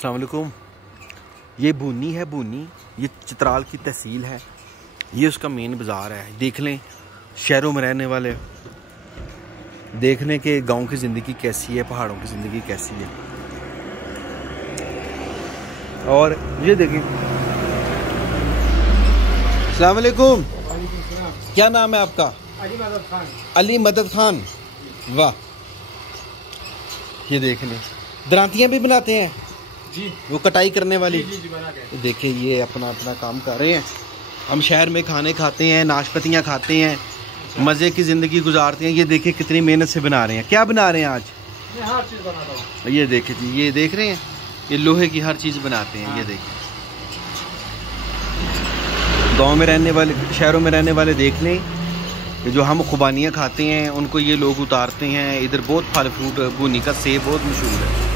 अस्सलाम वालेकुम। ये बूनी है, बूनी ये चित्राल की तहसील है। ये उसका मेन बाज़ार है। देख लें, शहरों में रहने वाले देख लें कि गाँव की ज़िंदगी कैसी है, पहाड़ों की ज़िंदगी कैसी है। और ये देखें। अस्सलाम वालेकुम, क्या नाम है आपका? अली मदद खान। वाह, ये देख लें, दरांतियाँ भी बनाते हैं जी, वो कटाई करने वाली। जी, बना के। देखिए ये अपना अपना काम कर रहे हैं। हम शहर में खाने खाते हैं, नाशपतियाँ खाते हैं, मज़े की ज़िंदगी गुजारते हैं। ये देखिए कितनी मेहनत से बना रहे हैं। क्या बना रहे हैं आज? मैं हर चीज़ बनाता हूँ। ये देखिए जी, ये देख रहे हैं, ये लोहे की हर चीज़ बनाते हैं। ये देखिए, गांव में रहने वाले, शहरों में रहने वाले देख लें कि जो हम खुबानियाँ खाते हैं उनको ये लोग उतारते हैं। इधर बहुत फल फ्रूट, बूनी का सेब बहुत मशहूर है।